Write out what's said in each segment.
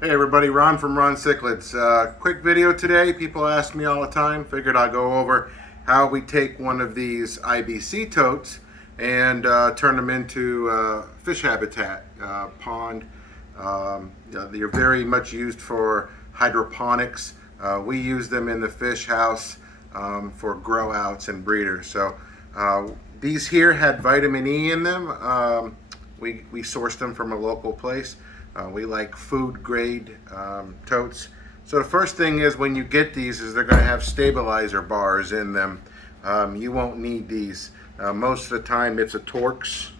Hey everybody, Ron from Ron Cichlids. Quick video today. People ask me all the time. Figured I'll go over how we take one of these IBC totes and turn them into fish habitat, pond. They're very much used for hydroponics. We use them in the fish house for grow outs and breeders. So these here had vitamin E in them. We sourced them from a local place. We like food grade totes. So the first thing is when you get these is they're going to have stabilizer bars in them. You won't need these. Most of the time it's a Torx.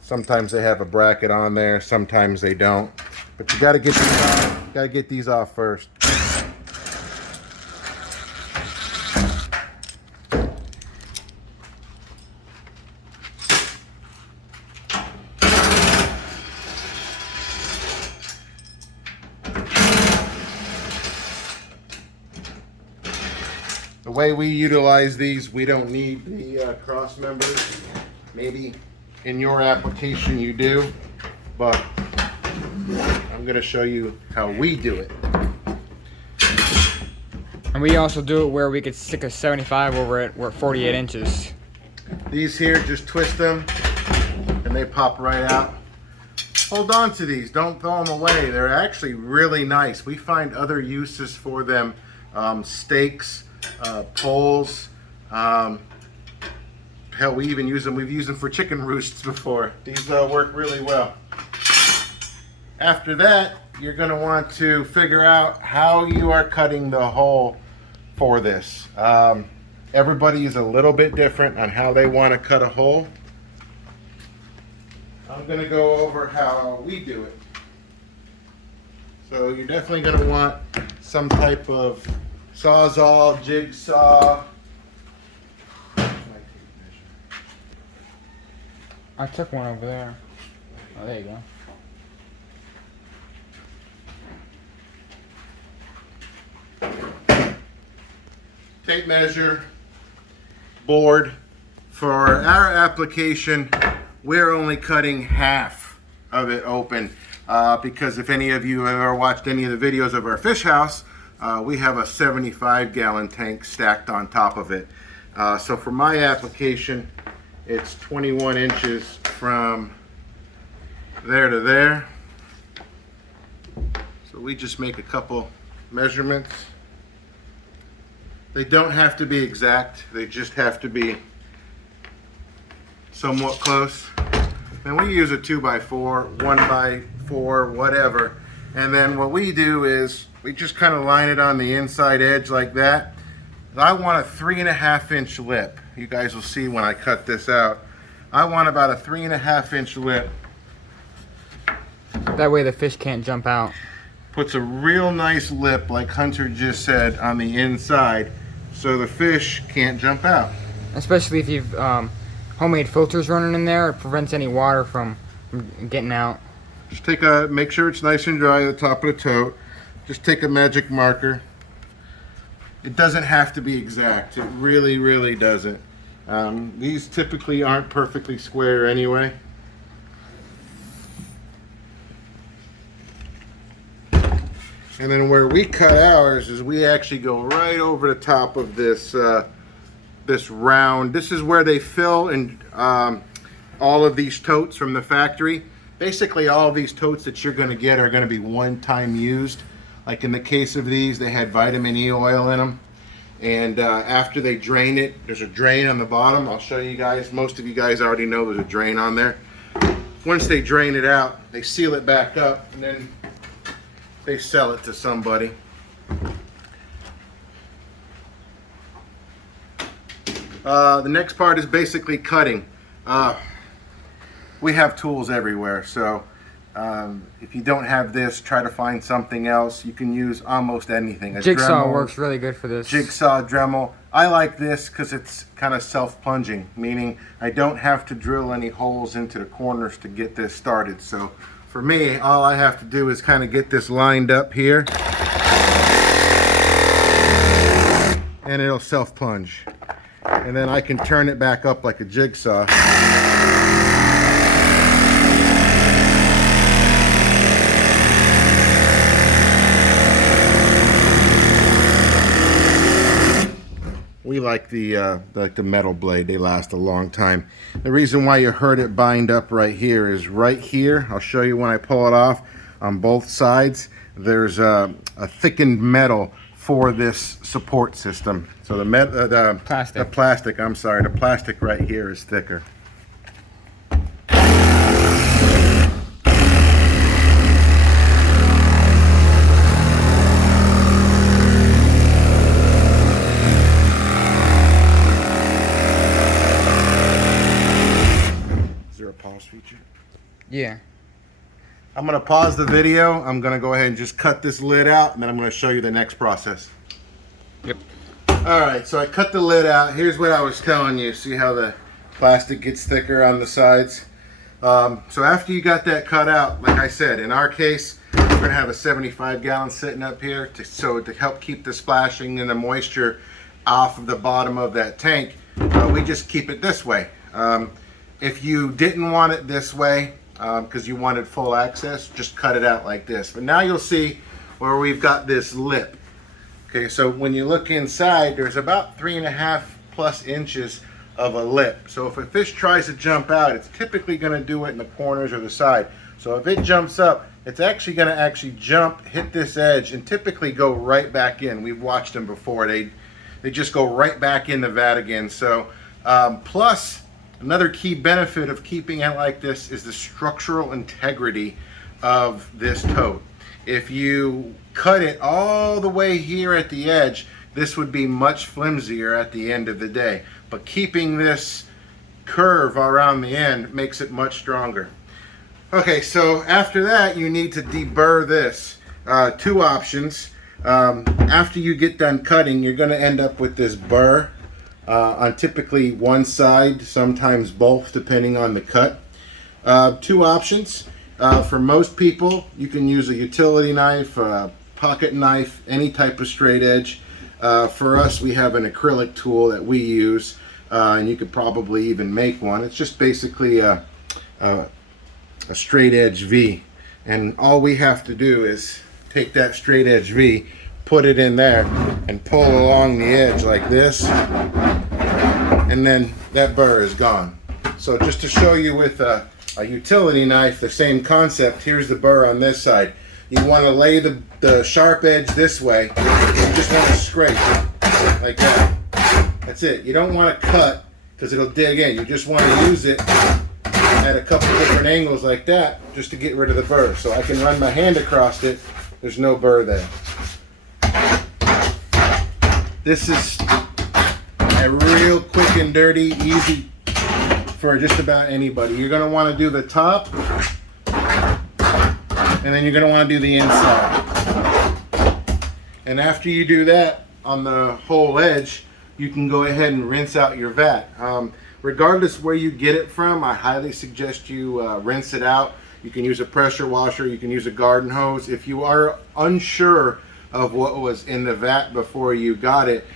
Sometimes they have a bracket on there, sometimes they don't. But you gotta get these off. Gotta get these off first. The way we utilize these, we don't need the cross members. Maybe in your application you do, but I'm going to show you how we do it. And we also do it where we could stick a 75 over it. We're at 48 inches. These here, just twist them and they pop right out. Hold on to these, don't throw them away. They're actually really nice. We find other uses for them. Stakes, poles, hell, we even use them. We've used them for chicken roosts before. These work really well. After that, you're going to want to figure out how you are cutting the hole for this. Everybody is a little bit different on how they want to cut a hole. I'm going to go over how we do it. So you're definitely going to want some type of sawzall, jigsaw. I took one over there. Oh, there you go. Tape measure, board. For our application, we're only cutting half of it open because if any of you have ever watched any of the videos of our fish house, we have a 75-gallon tank stacked on top of it. So for my application, it's 21 inches from there to there. So we just make a couple measurements. They don't have to be exact, they just have to be somewhat close. And we use a 2x4, 1x4, whatever. And then what we do is we just kind of line it on the inside edge like that. I want a 3.5 inch lip. You guys will see when I cut this out. I want about a 3.5 inch lip. That way the fish can't jump out. Puts a real nice lip, like Hunter just said, on the inside, so the fish can't jump out. Especially if you've homemade filters running in there, it prevents any water from getting out. Just make sure it's nice and dry at the top of the tote. Just take a magic marker. It doesn't have to be exact. It really, really doesn't. These typically aren't perfectly square anyway. And then where we cut ours is we actually go right over the top of this this round. This is where they fill in all of these totes from the factory. Basically, all of these totes that you're going to get are going to be one-time used. Like in the case of these, they had vitamin E oil in them. And after they drain it, there's a drain on the bottom. I'll show you guys. Most of you guys already know there's a drain on there. Once they drain it out, they seal it back up, and then they sell it to somebody. The next part is basically cutting. We have tools everywhere, so if you don't have this, try to find something else. You can use almost anything. A Jigsaw Dremel works really good for this. Jigsaw, Dremel. I like this because it's kind of self-plunging, meaning I don't have to drill any holes into the corners to get this started. So for me, all I have to do is kind of get this lined up here, and it'll self-plunge. And then I can turn it back up like a jigsaw. like the metal blade. They last a long time. The reason why you heard it bind up right here is right here. I'll show you when I pull it off. On both sides, there's a thickened metal for this support system. So the plastic right here is thicker. Is there a pause feature? Yeah. I'm going to pause the video. I'm going to go ahead and just cut this lid out, and then I'm going to show you the next process. Yep. Alright, so I cut the lid out. Here's what I was telling you. See how the plastic gets thicker on the sides? So after you got that cut out, like I said, in our case, we're going to have a 75-gallon sitting up here to help keep the splashing and the moisture off of the bottom of that tank. We just keep it this way. If you didn't want it this way, because you wanted full access, just cut it out like this. But now you'll see where we've got this lip. Okay, so when you look inside, there's about 3.5+ inches of a lip. So if a fish tries to jump out, it's typically going to do it in the corners or the side. So if it jumps up, it's actually going to jump, hit this edge, and typically go right back in. We've watched them before. They just go right back in the vat again. So plus, another key benefit of keeping it like this is the structural integrity of this tote. If you cut it all the way here at the edge, this would be much flimsier at the end of the day. But keeping this curve around the end makes it much stronger. Okay, so after that, you need to deburr this. Two options. After you get done cutting, you're going to end up with this burr on typically one side, sometimes both, depending on the cut. Two options. For most people, you can use a utility knife, a pocket knife, any type of straight edge. For us, we have an acrylic tool that we use, and you could probably even make one. It's just basically a straight edge V, and all we have to do is take that straight edge V, put it in there, and pull along the edge like this, and then that burr is gone. So just to show you with a utility knife, the same concept. Here's the burr on this side. You want to lay the sharp edge this way. You just want to scrape like that. That's it. You don't want to cut because it'll dig in. You just want to use it at a couple different angles like that just to get rid of the burr. So I can run my hand across it. There's no burr there. This is a real quick and dirty, easy for just about anybody. You're going to want to do the top, and then you're going to want to do the inside. And after you do that on the whole edge, you can go ahead and rinse out your vat. Regardless where you get it from, I highly suggest you rinse it out. You can use a pressure washer, you can use a garden hose. If you are unsure of what was in the vat before you got it,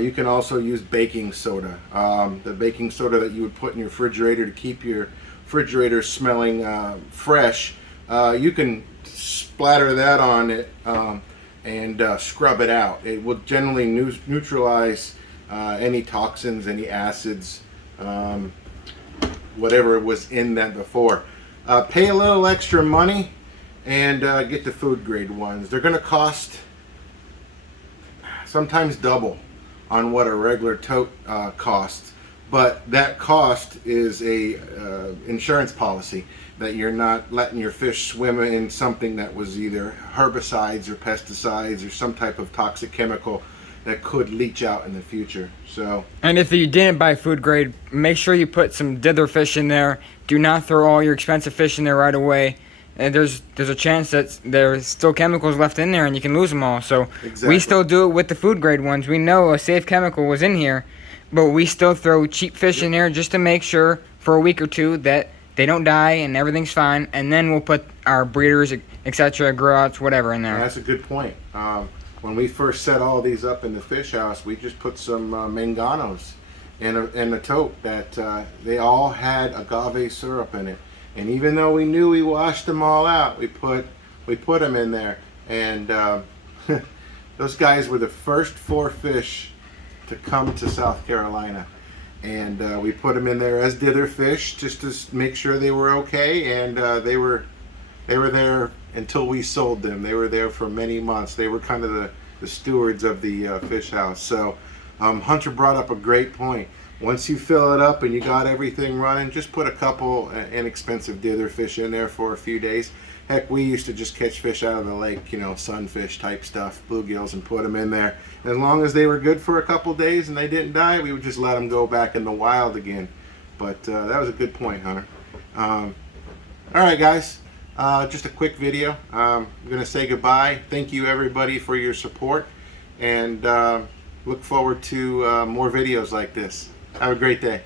you can also use baking soda. The baking soda that you would put in your refrigerator to keep your refrigerator smelling fresh. You can splatter that on it and scrub it out. It will generally neutralize any toxins, any acids, whatever was in that before. Pay a little extra money and get the food grade ones. They're going to cost sometimes double on what a regular tote costs, but that cost is a insurance policy that you're not letting your fish swim in something that was either herbicides or pesticides or some type of toxic chemical that could leach out in the future. So, and if you didn't buy food grade, make sure you put some dither fish in there. Do not throw all your expensive fish in there right away. And there's a chance that there's still chemicals left in there and you can lose them all. So exactly. We still do it with the food grade ones. We know a safe chemical was in here, but we still throw cheap fish in there just to make sure for a week or two that they don't die and everything's fine. And then we'll put our breeders, etc., growouts, whatever in there. That's a good point. When we first set all these up in the fish house, we just put some manganos in a tote that they all had agave syrup in it. And even though we knew we washed them all out, we put them in there. And those guys were the first 4 fish to come to South Carolina. And we put them in there, as did their fish, just to make sure they were okay. And they were there until we sold them. They were there for many months. They were kind of the stewards of the fish house. So Hunter brought up a great point. Once you fill it up and you got everything running, just put a couple inexpensive dither fish in there for a few days. Heck, we used to just catch fish out of the lake, you know, sunfish type stuff, bluegills, and put them in there. And as long as they were good for a couple days and they didn't die, we would just let them go back in the wild again. But that was a good point, Hunter. All right, guys, just a quick video. I'm going to say goodbye. Thank you, everybody, for your support, and look forward to more videos like this. Have a great day.